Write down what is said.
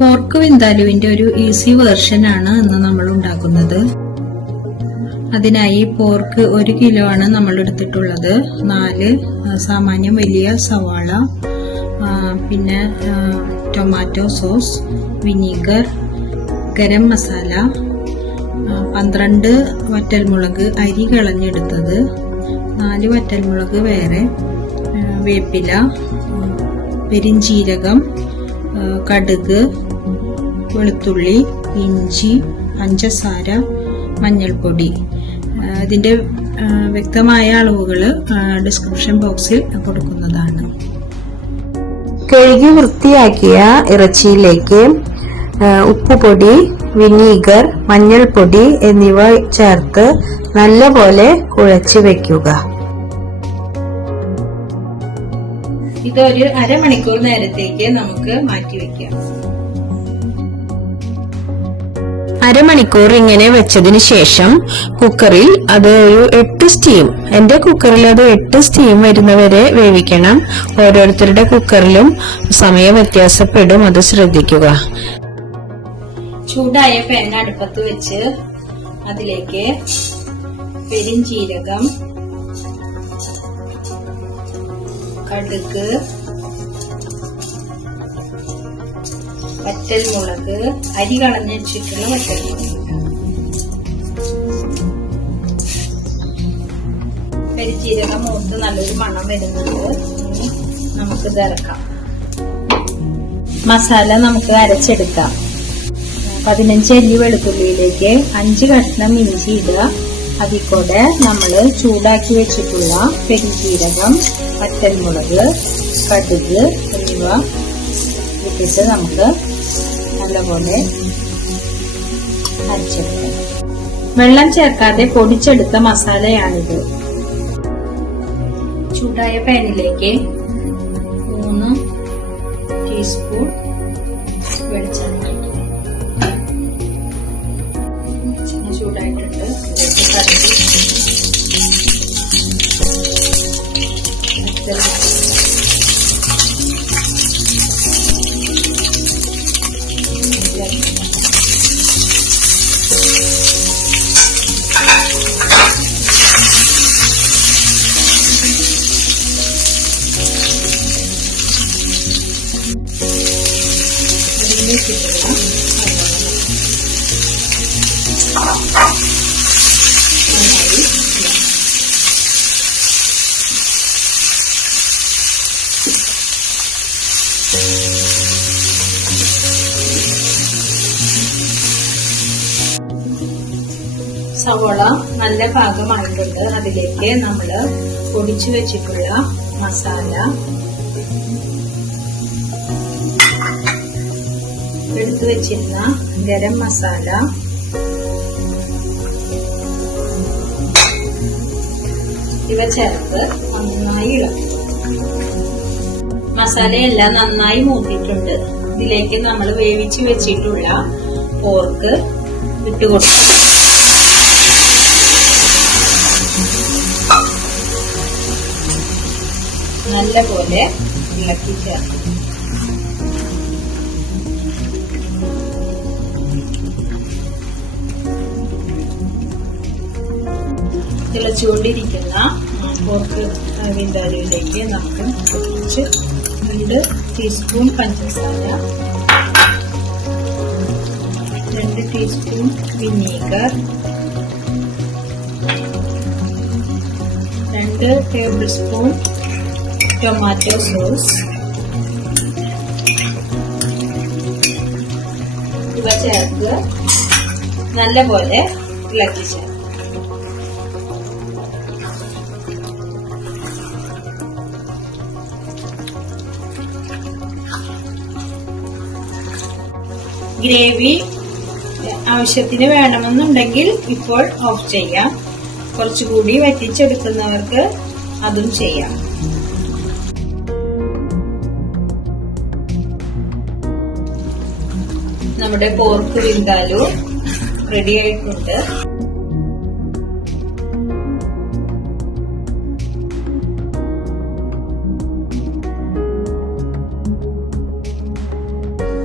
Pork വിന്താലുവിന്റെ ഒരു easy version ആണ് ഇന്ന് നമ്മൾ ഉണ്ടാക്കുന്നത്. അതിനായി പോർക്ക് ഒരു കിലോ ആണ് നമ്മൾ എടുത്തിട്ടുള്ളത്. നാല് സാമാന്യം വലിയ സവാള പിന്നെ tomato sauce vinegar garam masala പന്ത്രണ്ട് വറ്റൽമുളക് അരി കളഞ്ഞെടുത്തത് നാല് വറ്റൽമുളക് വേറെ വേപ്പില പെരിഞ്ചീരകം കടുക് വെളുത്തുള്ളി ഇഞ്ചി പഞ്ചസാര മഞ്ഞൾപ്പൊടി. ഇതിന്റെ വ്യക്തമായ അളവുകൾ ഡിസ്ക്രിപ്ഷൻ ബോക്സിൽ കൊടുക്കുന്നതാണ്. കഴുകി വൃത്തിയാക്കിയ ഇറച്ചിയിലേക്ക് ഉപ്പുപൊടി വിനീഗർ മഞ്ഞൾപ്പൊടി എന്നിവ ചേർത്ത് നല്ലപോലെ കുഴച്ച് വെക്കുക ഒരു അരമണിക്കൂർ നേരത്തേക്ക് നമുക്ക് മാറ്റി വെക്കാം. അരമണിക്കൂർ ഇങ്ങനെ വെച്ചതിന് ശേഷം കുക്കറിൽ അത് ഒരു എട്ട് സ്റ്റീം എന്റെ കുക്കറിൽ അത് എട്ട് സ്റ്റീം വരുന്നവരെ വേവിക്കണം. ഓരോരുത്തരുടെ കുക്കറിലും സമയം വ്യത്യാസപ്പെടും അത് ശ്രദ്ധിക്കുക. ചൂടായ പാൻ അടുപ്പത്ത് വെച്ച് അതിലേക്ക് പെരിഞ്ചീരകം കടുക് വറ്റൽമുളക് അരി കളഞ്ഞു വെച്ചിട്ടുള്ള വറ്റൽമുളക്. കരിചീരക മൂത്ത് നല്ലൊരു മണം വരുന്നുണ്ട്. നമുക്ക് ഇറക്കാം മസാല നമുക്ക് അരച്ചെടുക്കാം. പതിനഞ്ച് അല്ലി വെളുത്തുള്ളിയിലേക്ക് അഞ്ച് കഷ്ണം ഇഞ്ചി ഇടുക. അതിൽ കൂടെ നമ്മൾ ചൂടാക്കി വെച്ചിട്ടുള്ള പെരുജീരകം പച്ചമുളക് കടുക് എന്നിവ ഇട്ടിട്ട് നമുക്ക് നല്ലപോലെ അരച്ചെടുക്കാം. വെള്ളം ചേർക്കാതെ പൊടിച്ചെടുത്ത മസാലയാണിത്. ചൂടായ പാനിലേക്ക് മൂന്ന് ടീസ്പൂൺ വെളിച്ചെണ്ണ വറ്റൽമുളക് ഇതിലേക്കിട്ടുള്ള സവോള നല്ല പാകമായിട്ടുണ്ട് അതിലേക്ക് നമ്മൾ പൊടിച്ചു വെച്ചിട്ടുള്ള മസാല എടുത്തു വെച്ചിരുന്ന ഗരം മസാല ഇവ ചേർത്ത് നന്നായി ഇളക്കുക മസാലയെല്ലാം നന്നായി മൂത്തിട്ടുണ്ട് ഇതിലേക്ക് നമ്മൾ വേവിച്ച് വെച്ചിട്ടുള്ള പോർക്ക് ഇട്ടുകൊടുക്കും നല്ല പോലെ ഇളക്കി ചേർക്കും. തിളച്ചുകൊണ്ടിരിക്കുന്ന പോർക്ക് വിന്താരിയിലേക്ക് നമുക്ക് കുറച്ച് രണ്ട് ടീസ്പൂൺ പഞ്ചസാര രണ്ട് ടീസ്പൂൺ വിനീഗർ രണ്ട് ടേബിൾ സ്പൂൺ ടൊമാറ്റോ സോസ് ഇവ ചേർത്ത് നല്ലപോലെ ഇളക്കി ചേർക്കും. ഗ്രേവി ആവശ്യത്തിന് വേണമെന്നുണ്ടെങ്കിൽ ഇപ്പോൾ ഓഫ് ചെയ്യാം. കുറച്ചുകൂടി വറ്റിച്ചെടുക്കുന്നവർക്ക് അതും ചെയ്യാം. നമ്മുടെ പോർക്ക് വിന്താലു റെഡി ആയിട്ടുണ്ട്.